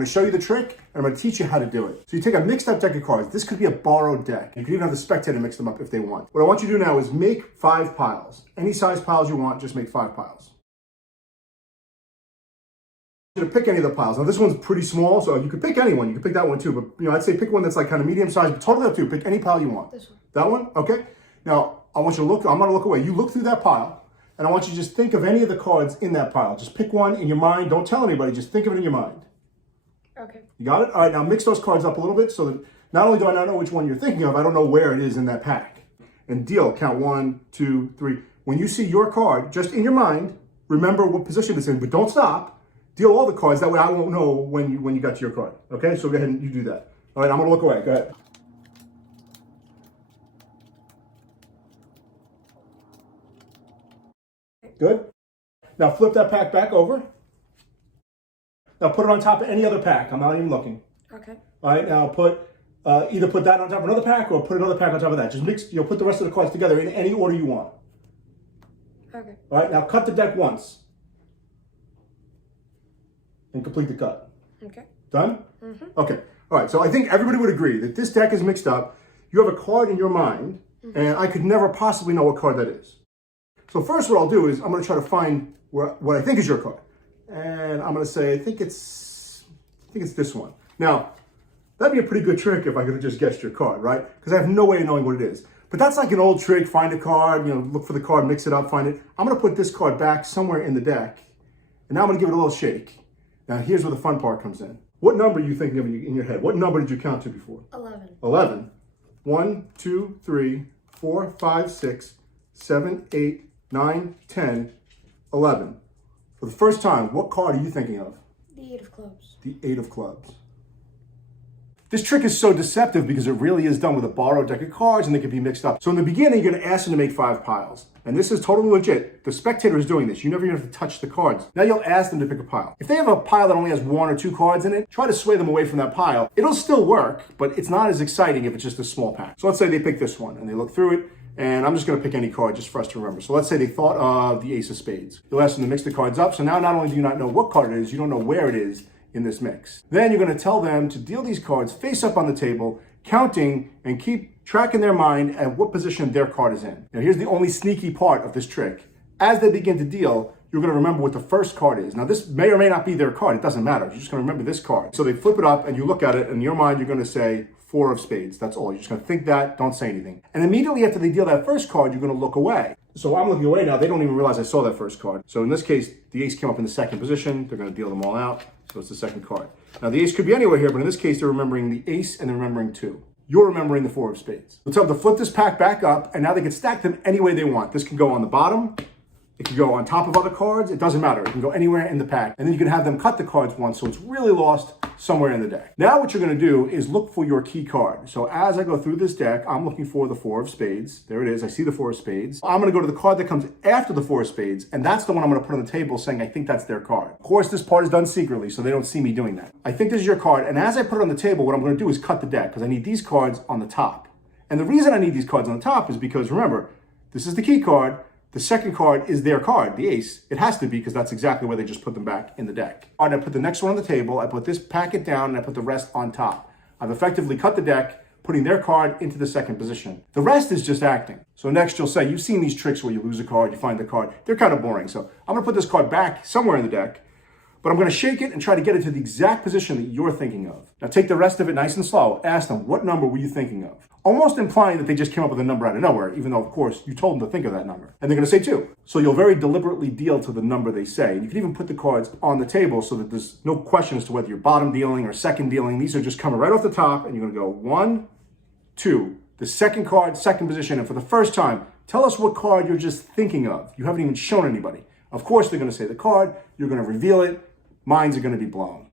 going to show you the trick, and I'm going to teach you how to do it. So you take a mixed up deck of cards. This could be a borrowed deck. You could even have the spectator mix them up if they want. What I want you to do now is make 5 piles. Any size piles you want, just make 5 piles. To pick any of the piles. Now this one's pretty small, so you could pick any one. You could pick that one too, but I'd say pick one that's like kind of medium size, but totally up to you. Pick any pile you want. This one. That one? Okay. Now I want you to look, I'm gonna look away. You look through that pile, and I want you to just think of any of the cards in that pile. Just pick one in your mind. Don't tell anybody, just think of it in your mind. Okay. You got it? All right, now mix those cards up a little bit so that not only do I not know which one you're thinking of, I don't know where it is in that pack. And deal, count 1, 2, 3. When you see your card, just in your mind, remember what position it's in, but don't stop. Deal all the cards, that way I won't know when you got to your card. Okay, so go ahead and you do that. All right, I'm gonna look away, go ahead. Good. Now flip that pack back over. Now put it on top of any other pack. I'm not even looking. Okay. All right, now either put that on top of another pack or put another pack on top of that. Just mix, put the rest of the cards together in any order you want. Okay. All right, now cut the deck once. And complete the cut. Okay. Done? Mm-hmm. Okay. All right, so I think everybody would agree that this deck is mixed up. You have a card in your mind, and I could never possibly know what card that is. So first what I'll do is I'm going to try to find what I think is your card. And I'm going to say, I think it's this one. Now, that'd be a pretty good trick if I could have just guessed your card, right? Because I have no way of knowing what it is. But that's like an old trick, find a card, look for the card, mix it up, find it. I'm going to put this card back somewhere in the deck, and now I'm going to give it a little shake. Now, here's where the fun part comes in. What number are you thinking of in your head? What number did you count to before? 11. 11. 1, 2, 3, 4, 5, 6, 7, 8, 9, 10, 11. For the first time, what card are you thinking of? The 8 of clubs. The 8 of clubs. This trick is so deceptive because it really is done with a borrowed deck of cards and they can be mixed up. So in the beginning, you're going to ask them to make 5 piles. And this is totally legit. The spectator is doing this. You never even have to touch the cards. Now you'll ask them to pick a pile. If they have a pile that only has 1 or 2 cards in it, try to sway them away from that pile. It'll still work, but it's not as exciting if it's just a small pack. So let's say they pick this one and they look through it. And I'm just going to pick any card just for us to remember. So let's say they thought of the ace of spades. You'll ask them to mix the cards up. So now not only do you not know what card it is, you don't know where it is in this mix. Then you're going to tell them to deal these cards face up on the table, counting and keep track in their mind at what position their card is in. Now here's the only sneaky part of this trick. As they begin to deal, you're going to remember what the first card is. Now this may or may not be their card. It doesn't matter. You're just going to remember this card. So they flip it up and you look at it and in your mind you're going to say 4 of spades. That's all. You're just going to think that, don't say anything. And immediately after they deal that first card, you're going to look away. So I'm looking away now. They don't even realize I saw that first card. So in this case, the ace came up in the second position. They're going to deal them all out. So it's the second card. Now the ace could be anywhere here, but in this case, they're remembering the ace and they're remembering 2. You're remembering the 4 of spades. So tell them to flip this pack back up, and now they can stack them any way they want. This can go on the bottom. It can go on top of other cards. It doesn't matter. It can go anywhere in the pack. And then you can have them cut the cards once, so it's really lost somewhere in the deck. Now what you're going to do is look for your key card. So as I go through this deck, I'm looking for the 4 of spades. There it is. I see the 4 of spades. I'm going to go to the card that comes after the 4 of spades, and that's the one I'm going to put on the table saying I think that's their card. Of course, this part is done secretly, so they don't see me doing that. I think this is your card, and as I put it on the table, what I'm going to do is cut the deck because I need these cards on the top. And the reason I need these cards on the top is because, remember, this is the key card. The second card is their card, the ace. It has to be because that's exactly where they just put them back in the deck. All right, I put the next one on the table. I put this packet down and I put the rest on top. I've effectively cut the deck, putting their card into the second position. The rest is just acting. So next you'll say, you've seen these tricks where you lose a card, you find the card. They're kind of boring. So I'm going to put this card back somewhere in the deck, but I'm going to shake it and try to get it to the exact position that you're thinking of. Now take the rest of it nice and slow. Ask them, what number were you thinking of? Almost implying that they just came up with a number out of nowhere, even though, of course, you told them to think of that number. And they're going to say 2. So you'll very deliberately deal to the number they say. And you can even put the cards on the table so that there's no question as to whether you're bottom dealing or second dealing. These are just coming right off the top, and you're going to go 1, 2. The second card, second position. And for the first time, tell us what card you're just thinking of. You haven't even shown anybody. Of course, they're going to say the card. You're going to reveal it. Minds are going to be blown.